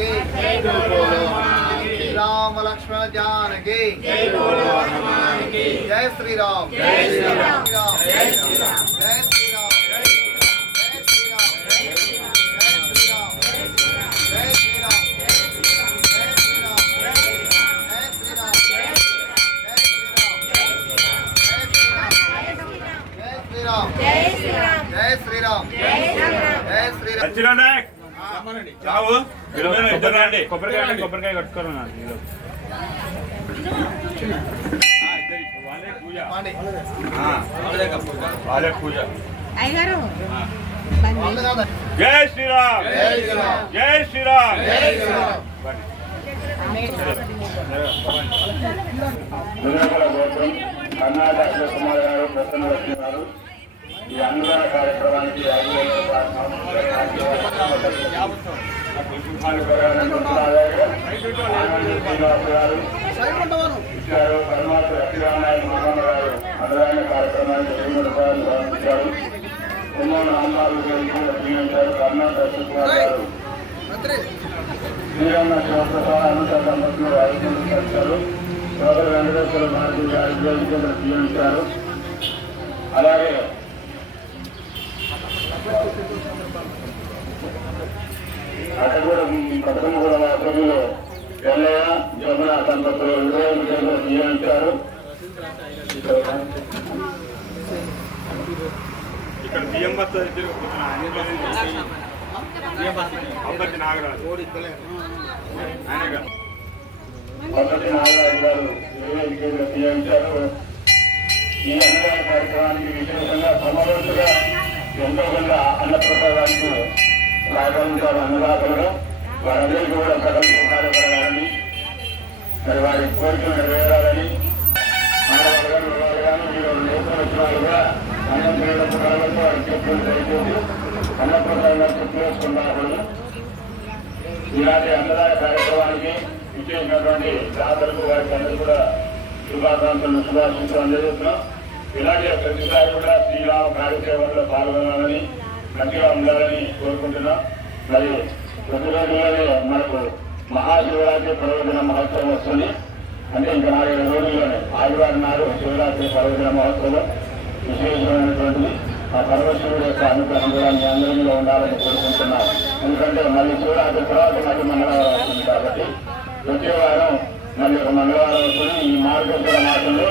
की राम लक्ष्मण जान की जय श्री राम जय श्री राम जय श्री राम जय श्री जय श्री राम जय श्री राम जय श्री राम जय श्री राम కొబ్బరికాయ కొబ్బరికాయ కట్టుకోరు వాళ్ళే జై శ్రీరామ్. జై శ్రీరామ్. కర్ణాటక కుమార్ ప్రసన్న వచ్చినారు ఈ అన్నదాన కార్యక్రమానికి ఇచ్చారు పరమాత్మ అతిరామాయణ మహామరావు అన్నదాన కార్యక్రమానికి ప్రారంభించారు ఎన్నో నామాలు జీవించారు కర్ణాటక గారు. శ్రీరామ శివప్రసాద్ సంపత్తులు సోదరు వెంకటేశ్వర జీవించారు అలాగే అతను కూడా ఈ కూడా మా ప్రజలు ఇక్కడ బియ్యం బత్త అంబటి నాగరాజు అంబటి నాగరాజు. గారు నియమించారు ఈ అన్నదాన సమావేశంగా ఎంతో కొంత అన్నప్రసాదానికి సహకరించారు అన్నదాతలుగా వారందరికీ కూడా సకల సహాయపడాలని మరి వారి కోరికలు నెరవేరాలని ఆడవాళ్ళు మీరు నేతలు వచ్చిన వాళ్ళు కూడా అన్నం తినడం కావాలంటే వారికి చెప్పులు దయచేసి అన్నప్రసాదంగా చెప్పు వేసుకుంటారు ఇలాంటి అన్నదాన కార్యక్రమానికి ఇచ్చేసినటువంటి దాతలకు వారికి అందరూ కూడా శుభాకాంక్షలు శుభాశించడం అందజేస్తున్నాం. ఇలాగే ప్రతిసారి కూడా శ్రీరామ కార్యక్రమంలో పాల్గొనాలని మంచిగా ఉండాలని కోరుకుంటున్నాం. మరియు ప్రతి రోజుల్లోనే మనకు మహాశివరాత్రి పర్వదిన మహోత్సవం వస్తుంది. అంటే ఇంకా నాలుగు రోజుల్లోనే ఆదివారం నాడు శివరాత్రి పర్వదిన మహోత్సవం విశేషమైనటువంటిది. ఆ పరమశివుడు యొక్క అనుగ్రహం కూడా మీ అందరిలో ఉండాలని కోరుకుంటున్నాను ఎందుకంటే మళ్ళీ శివరాత్రి తర్వాత మళ్ళీ మంగళవారం వస్తుంది కాబట్టి వచ్చే వారం మళ్ళీ ఒక మంగళవారం వస్తుంది. ఈ మార్గశిర మాసంలో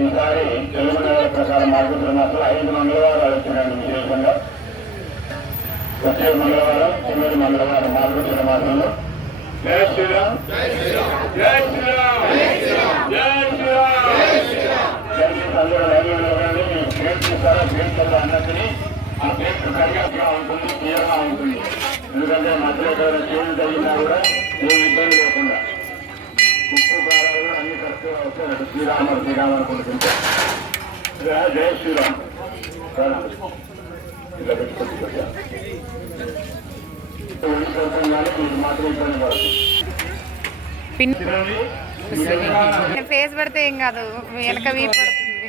ఈసారి తెలుగు నెల ప్రకారం మార్పుతున్నట్లు ఐదు మంగళవారాలు వచ్చినాడు విశేషంగా వచ్చే మంగళవారం తొమ్మిది మంగళవారం మార్పుతున్న మాత్రంలో జయ శ్రీరామ్. అన్నట్టుని ఆ ఉంటుంది క్లియర్గా ఉంటుంది. ఎందుకంటే మధ్యలో ఏదైనా జరిగినా కూడా ఏ ఇబ్బంది లేకుండా. శ్రీరామ శ్రీరామ అనుకుంటుంది జయ శ్రీరామ్ మాత్రం ఫేస్ పడితే ఏం కాదు వెనక వీపు పడుతుంది.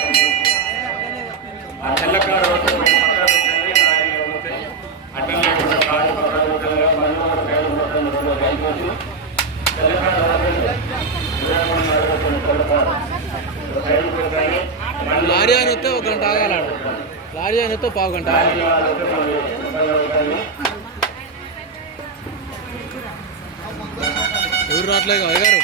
స్టార్ట్ చేయడంతో ఎవరు రావట్లేదు అయ్యగారు?